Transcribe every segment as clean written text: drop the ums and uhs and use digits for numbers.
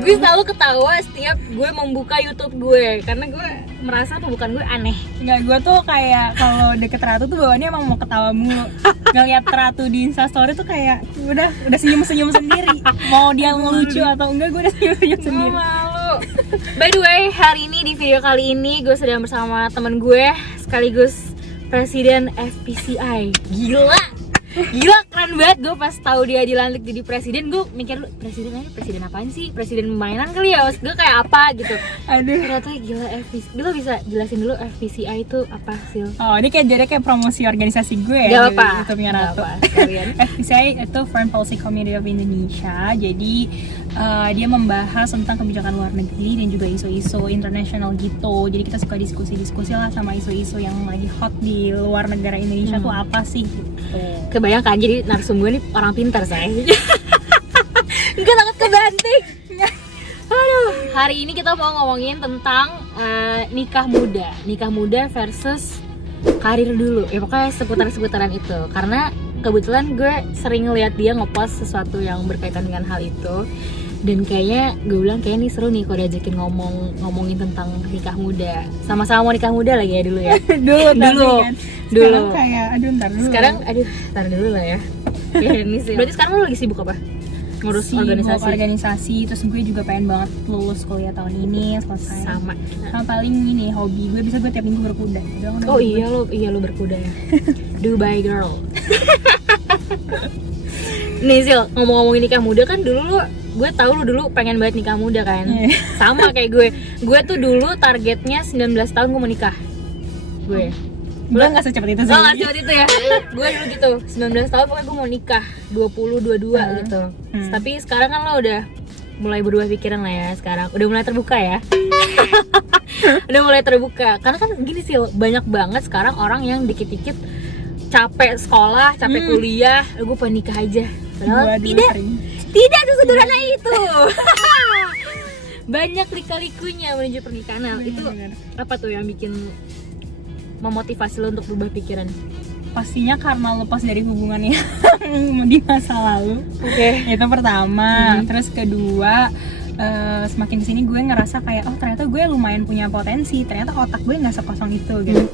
Gue selalu ketawa setiap gue membuka YouTube gue karena gue merasa bukan gue aneh. Enggak, gue tuh kayak kalau deket Ratu tuh bawaannya emang mau ketawa mulu. Ngeliat Ratu di Instastory tuh kayak udah senyum-senyum sendiri. Mau dia ngelucu atau enggak, gue udah senyum-senyum sendiri. Malu. By the way, hari ini di video kali ini gue sedang bersama teman gue sekaligus Presiden FPCI. Gila keren banget. Gue pas tahu dia dilantik jadi presiden, gue mikir lu presiden apaan sih? Presiden mainan kali ya? Maksud gue kayak apa gitu. Aduh. Ternyata gila FPCI. Lo bisa jelasin dulu FPCI itu apa sih? Oh, ini kayak jadi kayak promosi organisasi gue Gak ya. apa. YouTube-nya Ratu. FPCI itu Foreign Policy Committee of Indonesia. Jadi dia membahas tentang kebijakan luar negeri dan juga isu-isu internasional gitu. Jadi kita suka diskusi lah sama isu-isu yang lagi hot di luar negara Indonesia tuh apa sih gitu. Kebayangkan jadi narsum gue nih orang pintar saya. Enggak takut kebanting. Aduh, hari ini kita mau ngomongin tentang nikah muda versus karir dulu. Ya pokoknya seputar-seputaran itu. Karena kebetulan gue sering ngeliat dia ngepost sesuatu yang berkaitan dengan hal itu. Dan kayaknya gue bilang kayaknya nih seru nih kalau diajakin ngomongin tentang nikah muda. Sama-sama mau nikah muda lagi ya dulu ya. dulu. Kan. Sekarang kayak ntar dulu. Ntar dulu lah ya. Ini sih. Berarti sekarang lu lagi sibuk apa? Ngurus organisasi. Terus gue juga pengen banget lulus kuliah tahun ini selesai. Sama paling ini hobi gue, bisa gue tiap minggu berkuda. Oh iya lo berkuda ya. Dubai girl. Nih Sil, ngomongin nikah muda kan dulu gue tahu lu dulu pengen banget nikah muda kan. Sama kayak gue tuh dulu targetnya 19 tahun gue mau nikah. Gue nggak secepat itu sih. Nggak secepat itu ya. Gue dulu gitu 19 tahun pokoknya gue mau nikah 22 gitu. Tapi sekarang kan lo udah mulai berubah pikiran lah ya. Sekarang udah mulai terbuka ya. Udah mulai terbuka karena kan gini sih, banyak banget sekarang orang yang dikit-dikit capek sekolah, capek kuliah, gue pengen nikah aja. Padahal tidak sesederhana itu. Banyak lika-likunya menuju pernikahan. Nah, itu apa tuh yang bikin memotivasi lo untuk berubah pikiran? Pastinya karena lepas dari hubungannya di masa lalu. Itu pertama. Terus kedua, semakin kesini gue ngerasa kayak ternyata gue lumayan punya potensi. Ternyata otak gue nggak sekosong itu gitu.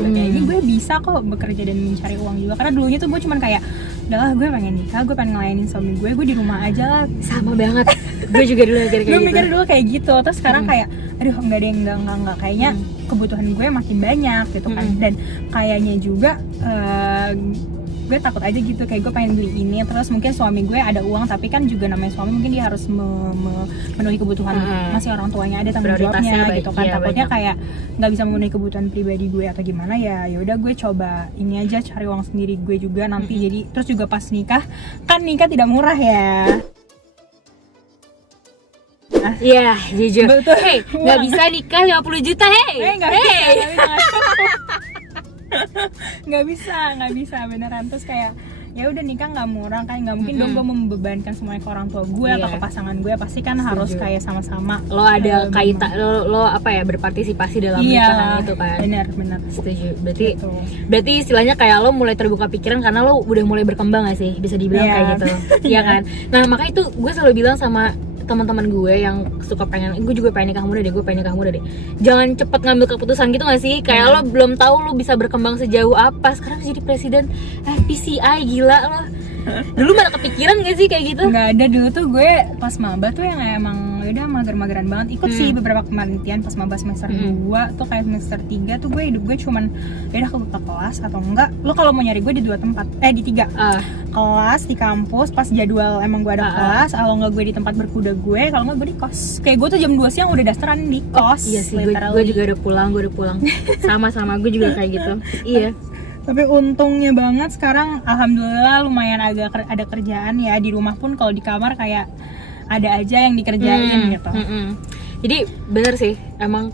Kayaknya gue bisa kok bekerja dan mencari uang juga. Karena dulunya tuh gue cuman kayak udahlah gue pengen nikah, gue pengen ngelayanin suami gue di rumah aja lah. Sama banget. Gue juga dulu kayak gitu. Gue mikir dulu kayak gitu. Terus sekarang kayak aduh enggak kayaknya kebutuhan gue makin banyak gitu kan. Dan kayaknya juga gue takut aja gitu, kayak gue pengen beli ini terus mungkin suami gue ada uang, tapi kan juga namanya suami mungkin dia harus memenuhi kebutuhan masih orang tuanya, ada tanggung jawabnya gitu kan. Takutnya kayak nggak bisa memenuhi kebutuhan pribadi gue atau gimana ya udah gue coba ini aja, cari uang sendiri gue juga nanti. Jadi terus juga pas nikah kan, nikah tidak murah ya. Iya, jujur. Hei, nggak bisa nikah 50 juta, nggak bisa beneran. Terus kayak ya udah nikah nggak murah kan, nggak mungkin dong gue membebankan semuanya ke orang tua gue atau ke pasangan gue. Pasti kan harus kayak sama-sama lo ada kaitan lo apa ya, berpartisipasi dalam nikahan itu kan. Benar setuju. Berarti istilahnya kayak lo mulai terbuka pikiran karena lo udah mulai berkembang gak sih, bisa dibilang kayak gitu. Iya kan. Nah makanya itu gue selalu bilang sama teman-teman gue yang suka gue juga pengen nikah muda deh, jangan cepet ngambil keputusan gitu gak sih, kayak lo belum tahu lo bisa berkembang sejauh apa. Sekarang jadi presiden FPCI, gila lo. Dulu mana kepikiran gak sih kayak gitu? Nggak ada. Dulu tuh gue pas maba tuh yang emang udah mager-mageran banget. Ikut sih beberapa kepanitiaan pas maba semester 2 tuh, kayak semester 3 tuh gue hidup gue cuman udah ke kelas atau enggak. Lo kalau mau nyari gue di 2 tempat, di 3 kelas di kampus pas jadwal emang gue ada kelas. Kalau nggak gue di tempat berkuda gue, kalau nggak gue di kos. Kayak gue tuh jam 2 siang udah dasteran di kos. Iya sih, gue juga udah pulang. Sama gue juga kayak gitu. Iya. Tapi untungnya banget sekarang alhamdulillah lumayan agak ada kerjaan ya. Di rumah pun kalau di kamar kayak ada aja yang dikerjain gitu. Jadi bener sih, emang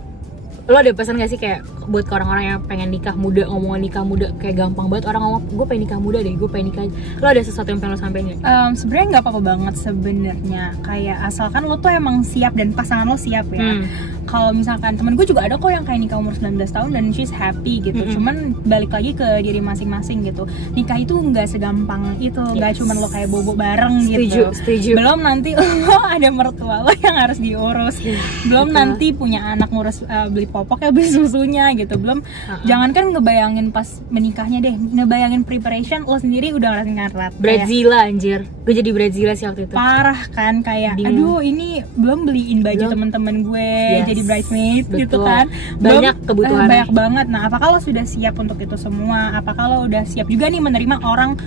lo ada pesan gak sih kayak buat ke orang-orang yang pengen nikah muda, ngomongin nikah muda kayak gampang banget orang ngomong gue pengen nikah muda deh, gue pengen nikah. Lo ada sesuatu yang pengen lo sampein nggak? Sebenarnya nggak apa-apa banget sebenarnya, kayak asalkan lo tuh emang siap dan pasangan lo siap ya. Kalau misalkan temen gue juga ada kok yang kayak nikah umur 19 tahun dan she's happy gitu. Cuman balik lagi ke diri masing-masing gitu. Nikah itu nggak segampang itu, nggak cuman lo kayak bobo bareng gitu. Setuju. Belum nanti lo ada mertua lo yang harus diurus. Belum nanti punya anak ngurus beli popok ya, beli susunya gitu. Belum jangankan ngebayangin pas menikahnya deh, ngebayangin preparation lo sendiri udah ngerasain ngarat. Brazila anjir. Gue jadi Brazila sih waktu itu. Parah kan, kayak aduh ini belum beliin baju temen-temen gue jadi bridesmaid gitu kan. Banyak kebutuhan. Banyak banget. Nah, apakah lo sudah siap untuk itu semua? Apakah lo udah siap juga nih menerima orang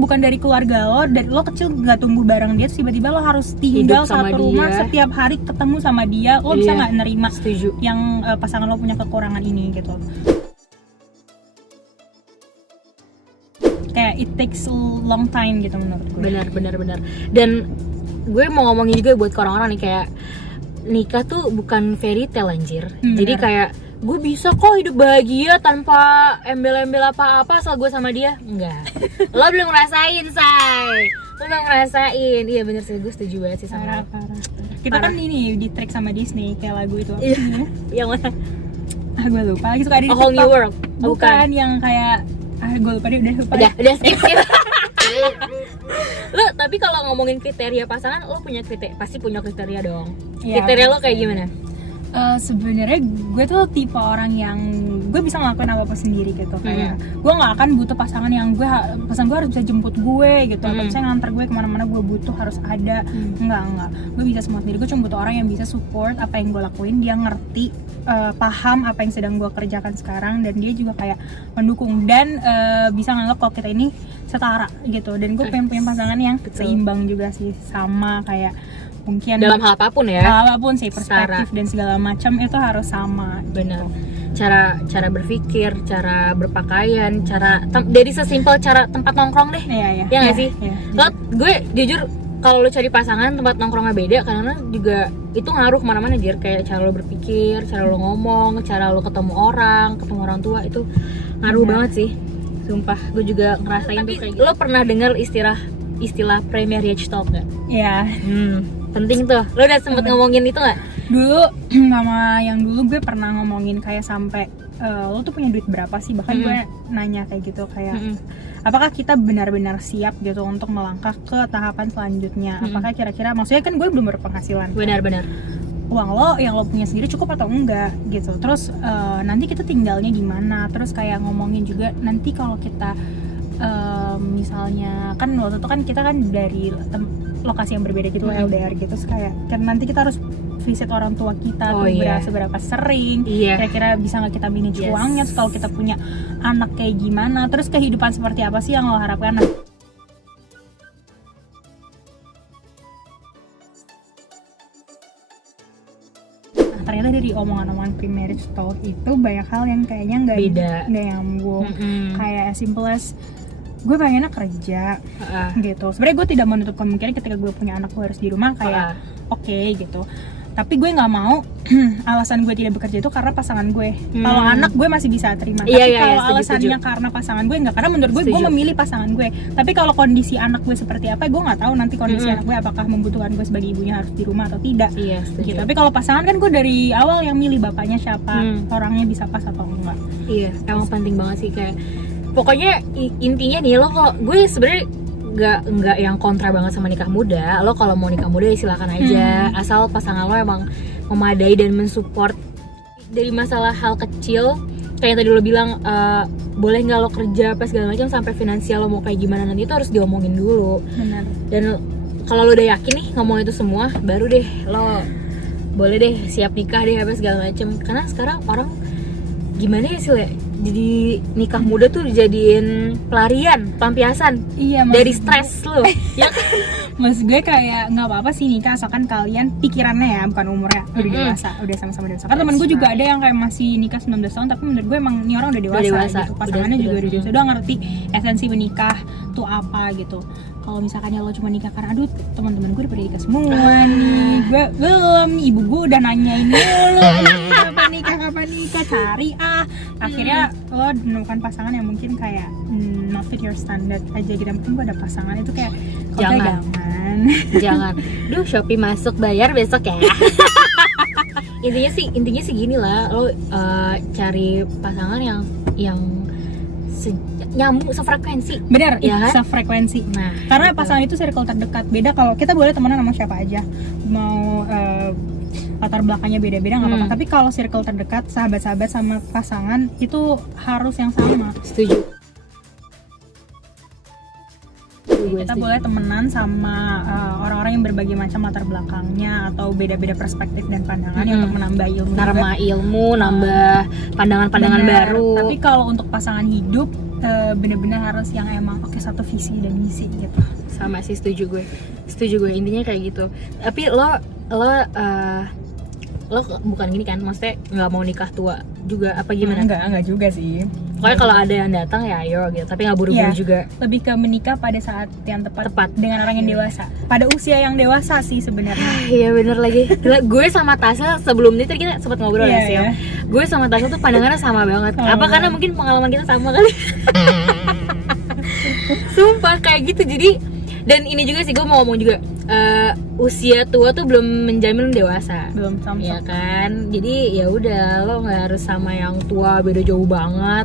bukan dari keluarga lo, dari lo kecil nggak tumbuh bareng dia, terus tiba-tiba lo harus tinggal satu rumah, setiap hari ketemu sama dia, lo bisa nggak nerima yang pasangan lo punya kekurangan ini gitu. Kayak it takes a long time gitu menurut gue. Benar. Dan gue mau ngomongin juga buat ke orang-orang nih, kayak nikah tuh bukan fairy tale anjir. Jadi kayak gue bisa kok hidup bahagia tanpa embel-embel apa-apa asal gue sama dia. Enggak. Lo belum ngerasain, say. Lo belum ngerasain. Iya bener sih, gue setuju banget sih sama parah. Kita kan ini di track sama Disney kayak lagu itu. Iya. Yang mana? Gue lupa lagi, suka ada di A Whole New World. Bukan yang kayak gue lupa deh, udah skip. Lo tapi kalau ngomongin kriteria pasangan, lo pasti punya kriteria dong. Kriteria lo kayak gimana? Sebenarnya gue tuh tipe orang yang gue bisa ngelakuin apa-apa sendiri gitu. Kayak gue nggak akan butuh pasangan yang pasangan gue harus bisa jemput gue gitu, atau misalnya nganter gue kemana-mana gue butuh harus ada. Enggak, gue bisa semua sendiri. Gue cuma butuh orang yang bisa support apa yang gue lakuin, dia ngerti, paham apa yang sedang gue kerjakan sekarang, dan dia juga kayak mendukung dan bisa nganggap kalau kita ini setara gitu. Dan gue pengen punya pasangan yang seimbang juga sih, sama kayak mungkin dalam hal apapun ya. Hal apapun sih, perspektif dan segala macam itu harus sama. Benar. Cara berpikir, cara berpakaian, dari sesimpel cara tempat nongkrong deh. Iya nggak sih? Lo, gue jujur kalau lo cari pasangan tempat nongkrongnya beda, karena juga itu ngaruh kemana-mana Jir. Kayak cara lo berpikir, cara lo ngomong, cara lo ketemu orang tua, itu ngaruh banget sih. Sumpah, gue juga ngerasain tuh kayak gitu. Lo pernah dengar istilah pre-marriage talk gak? Iya. Penting tuh. Lo udah sempet ngomongin itu gak? Dulu sama yang dulu gue pernah ngomongin kayak sampai lo tuh punya duit berapa sih? Bahkan gue nanya kayak gitu, kayak apakah kita benar-benar siap gitu untuk melangkah ke tahapan selanjutnya? Apakah kira-kira, maksudnya kan gue belum berpenghasilan. Benar. Uang lo yang lo punya sendiri cukup atau enggak gitu. Terus nanti kita tinggalnya di mana? Terus kayak ngomongin juga nanti kalau kita misalnya kan waktu itu kan kita kan dari lokasi yang berbeda gitu, LDR gitu. Terus kayak kan nanti kita harus visit orang tua kita seberapa sering, kira-kira bisa nggak kita manage uangnya. Terus kalau kita punya anak kayak gimana, terus kehidupan seperti apa sih yang lo harapkan. Ternyata dari omongan-omongan pre-marriage talk itu banyak hal yang kayaknya nggak nyambung. Kayak as simple as gue pengennya kerja gitu. Sebenarnya gue tidak menutup kemungkinan ketika gue punya anak gue harus di rumah, kayak oke gitu. Tapi gue nggak mau alasan gue tidak bekerja itu karena pasangan gue. Kalau anak gue masih bisa terima. Tapi kalau alasannya karena pasangan gue nggak, karena menurut gue memilih pasangan gue. Tapi kalau kondisi anak gue seperti apa, gue nggak tahu nanti kondisi anak gue apakah membutuhkan gue sebagai ibunya harus di rumah atau tidak. Gitu. Tapi kalau pasangan kan gue dari awal yang milih bapaknya siapa, orangnya bisa pas atau enggak. Iya, emang penting banget sih. Kayak pokoknya intinya nih, lo kalau gue sebenarnya nggak yang kontra banget sama nikah muda. Lo kalau mau nikah muda ya silakan aja, asal pasangan lo emang memadai dan mensupport dari masalah hal kecil kayak yang tadi lo bilang, boleh nggak lo kerja apa segala macam, sampai finansial lo mau kayak gimana nanti itu harus diomongin dulu. Benar. Dan kalau lo udah yakin nih ngomong itu semua, baru deh lo boleh deh siap nikah deh apa segala macam. Karena sekarang orang gimana ya sih, jadi nikah muda tuh dijadiin pelarian, pelampiasan dari stres lo. Ya kan? Maksud gue kayak nggak apa-apa sih nikah asalkan kalian pikirannya ya, bukan umurnya udah dewasa, udah sama-sama dewasa. Karena temen gue juga ada yang kayak masih nikah 19 tahun, tapi menurut gue emang ini orang udah dewasa gitu. Pasangannya juga udah dewasa, udah ngerti esensi menikah tuh apa gitu. kalau misalkan lo cuma nikah karena aduh teman-teman gue udah pada nikah semua nih, gue belum, ibu gue udah nanyain dulu kapan nikah cari akhirnya lo menemukan pasangan yang mungkin kayak not fit your standard aja gitu. Mungkin gue ada pasangan itu kayak jangan duh Shopee masuk bayar besok ya. intinya sih gini lah, lo cari pasangan yang nyambung sefrekuensi. Bener, ya kan? Sefrekuensi. Nah, karena gitu. pasangan itu circle terdekat. Beda kalau kita boleh temenan sama siapa aja, mau latar belakangnya beda-beda nggak apa-apa. Tapi kalau circle terdekat, sahabat-sahabat sama pasangan itu harus yang sama. Setuju. Kita boleh temenan sama orang-orang yang berbagai macam latar belakangnya atau beda-beda perspektif dan pandangan untuk menambah ilmu, nambah pandangan-pandangan baru. Tapi kalau untuk pasangan hidup benar-benar harus yang emang satu visi dan misi gitu. Sama sih, setuju gue intinya kayak gitu. Tapi lo bukan gini kan, maksudnya nggak mau nikah tua juga apa gimana? Enggak juga sih. Pokoknya kalau ada yang datang ya ayo gitu, tapi nggak buru-buru juga. Lebih ke menikah pada saat yang tepat dengan orang yang dewasa, pada usia yang dewasa sih sebenarnya. Iya bener lagi. Gue sama Tasya sebelum ini tadi kita sempat ngobrol ya sih. Gue sama Tasya tuh pandangannya sama banget. Apa karena mungkin pengalaman kita sama kali? Sumpah kayak gitu. Jadi dan ini juga sih gue mau ngomong juga, usia tua tuh belum menjamin dewasa, belum sama, ya kan? Jadi ya udah, lo nggak harus sama yang tua beda jauh banget.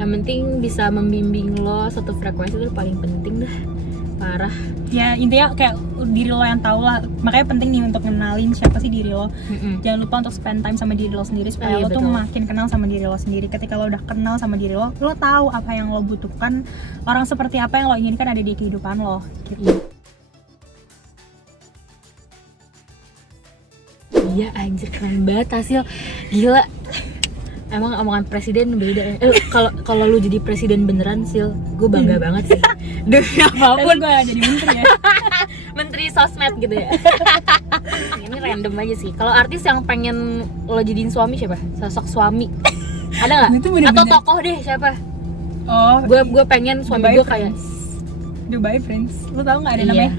Yang penting bisa membimbing lo satu frekuensi, itu paling penting dah, parah. Ya intinya kayak diri lo yang tahu lah. Makanya penting nih untuk kenalin siapa sih diri lo. Jangan lupa untuk spend time sama diri lo sendiri supaya lo tuh makin kenal sama diri lo sendiri. Ketika lo udah kenal sama diri lo tahu apa yang lo butuhkan, orang seperti apa yang lo inginkan ada di kehidupan lo gitu. Iya anjir, keren banget Hasil. Gila. Emang omongan presiden beda. Kalau lu jadi presiden beneran, Sil, gue bangga banget sih. Demi apapun. Gue jadi menteri ya. Menteri sosmed gitu ya. Ini random aja sih. Kalau artis yang pengen lo jadiin suami siapa? Sosok suami. Ada nggak? Atau tokoh deh siapa? Oh, gue pengen suami gue kayak Dubai Prince. Lo tau nggak ada namanya?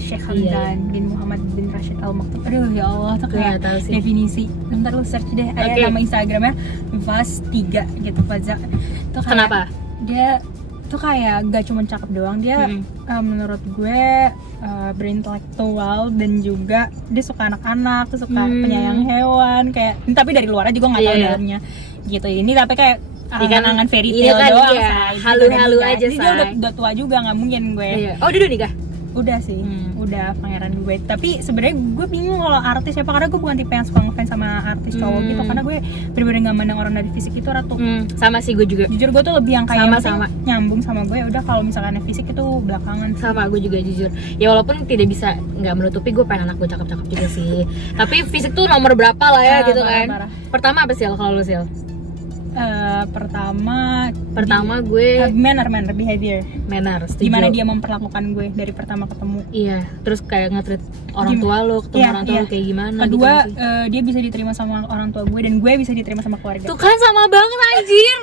Sheikh Hamdan bin Muhammad bin Rashid Al Maktoum. Aduh ya Allah, tuh kayak definisi. Bentar lu search deh, ada nama Instagramnya Vaz3 gitu, Faza. Tuh kayak, kenapa? Dia tuh kayak gak cuma cakep doang, dia menurut gue berintelektual dan juga dia suka anak-anak, tuh suka penyayang hewan kayak. Tapi dari luarnya juga nggak tahu dalamnya gitu. Ini tapi kayak angan-angan fairy tale doang, halu-halu aja. Dia udah tua juga, nggak mungkin gue. Oh dia udah nikah? Udah sih, udah pangeran gue. Tapi sebenarnya gue bingung kalau artis siapa, karena gue bukan tipe yang suka ngefans sama artis cowok gitu. Karena gue bener-bener gak mandang orang dari fisik itu, Ratu. Sama sih gue juga. Jujur gue tuh lebih yang kayak sama. Nyambung sama gue. Udah kalau misalkan fisik itu belakangan. Sama gue juga jujur. Ya walaupun tidak bisa, nggak menutupi gue pengen anak gue cakep-cakep juga sih. Tapi fisik tuh nomor berapa lah ya gitu kan. Pertama apa sih kalau lu Sil? Pertama gue manner behavior. Setuju. Gimana dia memperlakukan gue dari pertama ketemu. Iya, terus kayak nge-treat orang tua lo, ketemu orang tua lo kayak gimana. Kedua, gitu dia bisa diterima sama orang tua gue dan gue bisa diterima sama keluarga. Tuh kan sama banget anjir.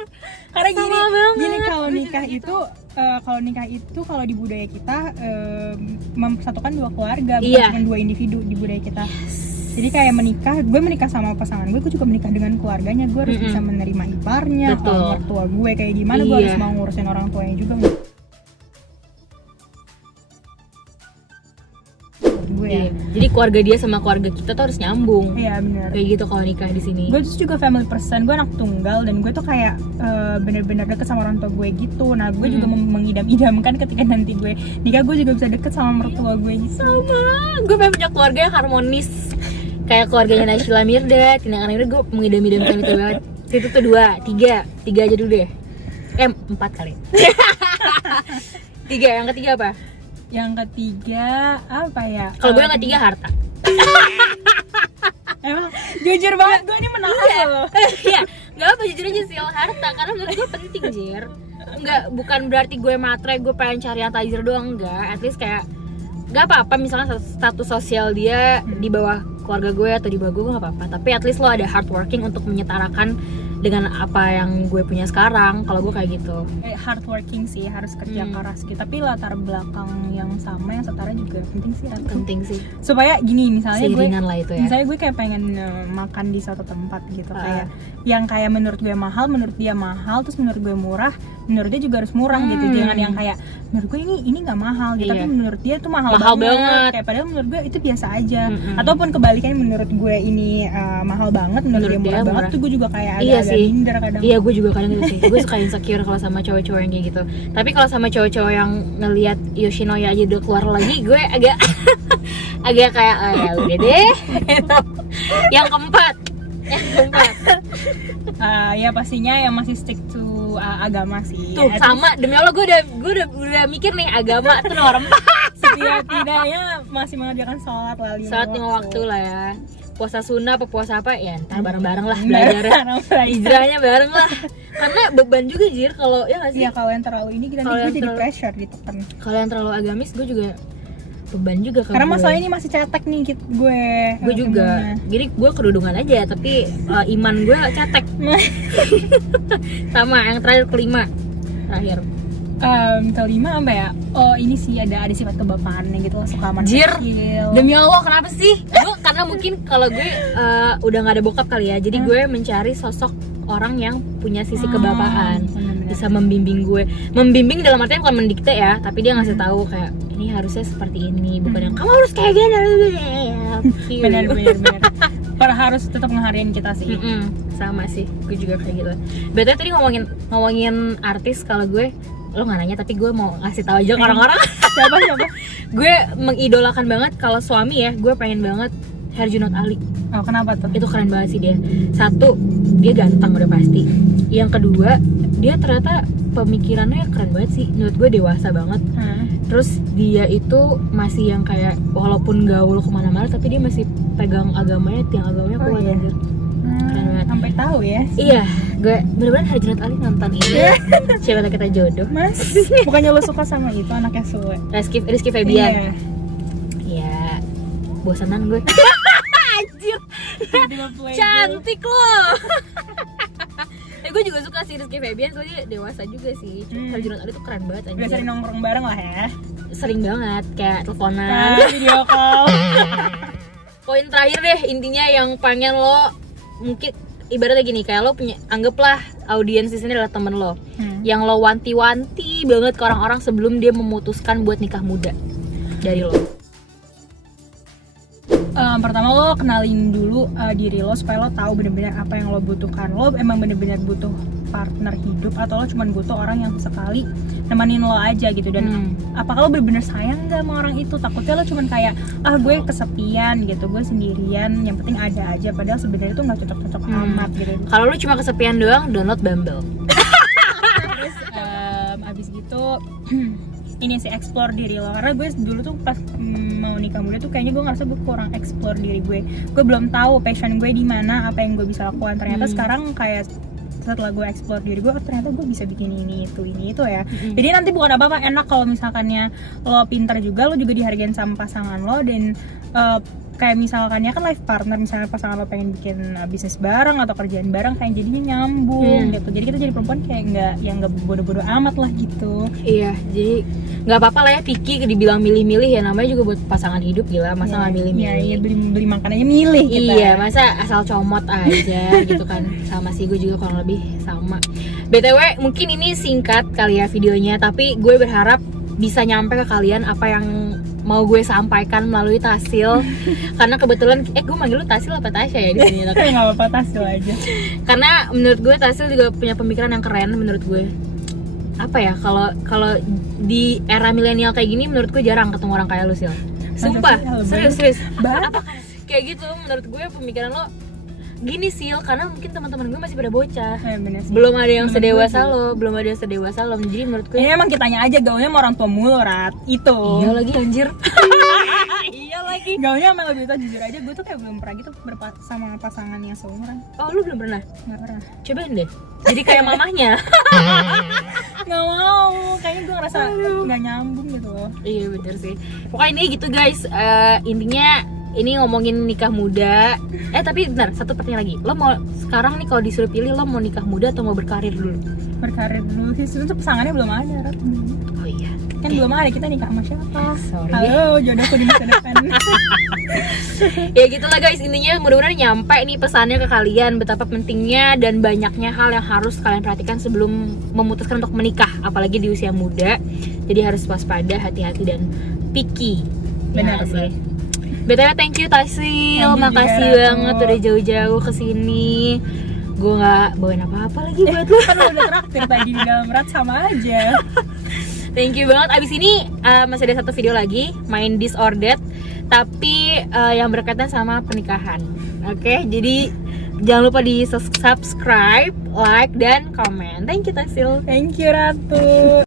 Karena gini kalau nikah itu kalau di budaya kita mempersatukan dua keluarga, bukan cuma dua individu di budaya kita. Jadi kayak gue menikah sama pasangan gue juga menikah dengan keluarganya. Gue harus bisa menerima iparnya, orang tua gue kayak gimana, gue harus mau ngurusin orang tuanya juga. Jadi keluarga dia sama keluarga kita tuh harus nyambung. Iya benar. Kayak gitu kalau nikah di sini. Gue tuh juga family person, gue anak tunggal dan gue tuh kayak bener-bener deket sama orang tua gue gitu. Nah gue juga mengidam-idamkan ketika nanti gue nikah, gue juga bisa deket sama mertua gue gitu. Sama, gue pengen punya keluarga yang harmonis. Kayak keluarganya Naysila Mirdad, Tina Mirdad, gue mengidam-idamkan itu banget. Itu tuh 2, 3 aja dulu deh. 4 kali. 3, yang ketiga apa? Yang ketiga apa ya? Kalau gue yang ketiga harta. Emang jujur banget gue ini menahan loh. Iya, nggak apa jujur aja sih harta, karena menurut gue penting Jir. Bukan berarti gue matre, gue pengen cari yang tajir doang, enggak. At least kayak nggak apa-apa misalnya status sosial dia di bawah keluarga gue atau di bawah gue nggak apa-apa. Tapi at least lo ada hard working untuk menyetarakan dengan apa yang gue punya sekarang. Kalau gue kayak gitu. Hardworking sih, harus kerja keras gitu. Tapi latar belakang yang sama, yang setara juga penting sih. Penting sih. Supaya gini, misalnya Seiringan lah itu ya. misalnya gue kayak pengen makan di suatu tempat gitu, kayak yang kayak menurut gue mahal, menurut dia mahal, terus menurut gue murah, menurut dia juga harus murah gitu. Jangan yang kayak menurut gue ini nggak mahal gitu, tapi menurut dia tuh mahal banget. Kayak padahal menurut gue itu biasa aja. Ataupun kebalikannya, menurut gue ini mahal banget, menurut dia murah banget, tuh gue juga kayak agak minder kadang. Iya, gue juga kadang gitu sih. Gue suka insecure kalau sama cowok-cowok yang kayak gitu. Tapi kalau sama cowok-cowok yang ngelihat Yoshinoya aja udah keluar lagi, gue agak agak kayak ya udah deh. Yang keempat. Ya pastinya yang masih stick to agama sih. Tuh sama, demi Allah gue udah mikir nih, agama tuh nomor 4. Setidaknya masih mengerjakan sholat lah, 5 waktu lah ya. Puasa sunnah apa puasa apa ya, ntar bareng-bareng lah belajarnya. Hijrahnya bareng lah. Karena beban juga Jir kalau ya nggak sih? Iya, kalau yang terlalu ini kita jadi pressure gitu kan. Kalau yang terlalu agamis gue juga beban juga. Karena masalah ini masih cetek nih gue. Gue juga. Jadi gue kerudungan aja, tapi iman gue cetek. Sama yang terakhir, kelima terakhir. Kelima apa ya? Oh ini sih ada sifat kebapaannya gitu loh, suka aman Jir, kecil. demi Allah kenapa sih? Gue karena mungkin kalau gue udah nggak ada bokap kali ya, jadi gue mencari sosok orang yang punya sisi kebapaan, bisa membimbing gue. Membimbing dalam artian bukan mendikte ya, tapi dia ngasih tahu kayak ini harusnya seperti ini, bukan yang kamu harus kayak gini. Benar. Harus tetap ngehargain kita sih. Sama sih, gue juga kayak gitu. Betul tadi ngomongin artis, kalau gue lo nggak nanya tapi gue mau ngasih tahu aja ke orang-orang. Siapa? Gue mengidolakan banget kalau suami ya, gue pengen banget Herjunot Ali. Oh kenapa tuh? Itu keren banget sih dia. Satu, dia ganteng udah pasti. Yang kedua, dia ternyata pemikirannya keren banget sih. Menurut gue dewasa banget. Terus dia itu masih yang kayak walaupun gaul kemana-mana tapi dia masih pegang agamanya, tiang agamanya kuat anjir. Keren banget. Sampai tahu ya. Iya, gue bener-bener Herjunot Ali nonton ini. Siapa tahu kita jodoh. Mas, bukannya lo suka sama itu anaknya Sule? Rizky Febian. Iya. Bosanan gue. Anjir. Cantik loh. Gue juga suka sih Rizky Febian, soalnya dewasa juga sih. Herjunot Ali tuh keren banget anjir. Udah sering nongkrong bareng lah ya. Sering banget, kayak teleponan, video call. Poin terakhir deh, intinya yang pengen lo, mungkin ibaratnya gini, kayak lo punya, anggaplah audiens di sini adalah temen lo, yang lo wanti-wanti banget ke orang-orang sebelum dia memutuskan buat nikah muda dari lo. Pertama lo kenalin dulu diri lo supaya lo tahu benar-benar apa yang lo butuhkan. Lo emang benar-benar butuh partner hidup atau lo cuma butuh orang yang sekali nemenin lo aja gitu. Dan apakah lo benar-benar sayang nggak sama orang itu? Takutnya lo cuma kayak gue kesepian gitu, gue sendirian, yang penting ada aja, padahal sebenarnya itu nggak cocok-cocok amat gitu. Kalau lo cuma kesepian doang, download Bumble. Terus abis gitu ini sih, explore diri lo. Karena gue dulu tuh pas mau nikah muda tuh kayaknya gue ngerasa gue kurang explore diri gue belum tahu passion gue di mana, apa yang gue bisa lakukan. Ternyata sekarang kayak setelah gue explore diri gue, ternyata gue bisa bikin ini itu ya. Jadi nanti bukan apa-apa, enak kalau misalkannya lo pintar juga, lo juga dihargain sama pasangan lo. Dan kayak misalkannya kan life partner, misalnya pasangan lo pengen bikin bisnis bareng atau kerjaan bareng, kayak jadinya nyambung gitu. Jadi kita jadi perempuan kayak nggak bodoh-bodoh amat lah gitu. Iya, jadi nggak apa-apa lah ya Vicky dibilang milih-milih ya, namanya juga buat pasangan hidup, gila masa nggak milih-milih. Iya, beli makan aja milih kita. Iya, masa asal comot aja gitu kan. Sama sih, gue juga kurang lebih sama. BTW mungkin ini singkat kali ya videonya, tapi gue berharap bisa nyampe ke kalian apa yang mau gue sampaikan melalui Tasil. Karena kebetulan gue manggil lu Tasil apa Tasya ya di sini. Nggak apa-apa, Tasil aja. Karena menurut gue Tasil juga punya pemikiran yang keren menurut gue. Apa ya, kalau di era milenial kayak gini menurut gue jarang ketemu orang kayak lu, Sil. Sumpah, serius. Apa kayak gitu menurut gue pemikiran lo gini, Sil, karena mungkin teman-teman gue masih pada bocah. Belum ada yang sedewasa lo, Jadi menurut gue ini emang kitanya aja gaulnya sama orang tua mulu, Rat. Itu. Iya lagi anjir. Iya lagi. Gaulnya emang lebih tua, jujur aja gue tuh kayak belum pernah gitu sama pasangan yang seumuran. Oh, lu belum pernah? Nggak pernah. Cobain deh. Jadi kayak mamahnya. Nggak mau, kayaknya gue ngerasa nggak nyambung gitu loh. Iya bener sih. Pokoknya ini gitu guys. Intinya ini ngomongin nikah muda. Tapi benar, satu pertanyaan lagi. Lo mau sekarang nih kalau disuruh pilih, lo mau nikah muda atau mau berkarir dulu? Berkarir dulu sih, sebenarnya pasangannya belum ada, Rat. Oh iya. Kan belum ada, kita nikah sama siapa? Sorry. Halo, jodohku di masa depan. Ya gitulah guys, intinya mudah-mudahan nyampe nih pesannya ke kalian betapa pentingnya dan banyaknya hal yang harus kalian perhatikan sebelum memutuskan untuk menikah, apalagi di usia muda. Jadi harus waspada, hati-hati dan picky. Benar Ya, sih. BTW thank you Tasil, Thank you makasih juga, banget Ratu. udah jauh-jauh kesini. Gue nggak bawain apa-apa lagi buat lo. Kan udah traktir tadi di dalam, Rat, sama aja. Thank you banget. Abis ini masih ada satu video lagi, main This or That, tapi yang berkaitan sama pernikahan. Oke, jadi jangan lupa di subscribe, like, dan komen. Thank you Tasil. Thank you, Ratu.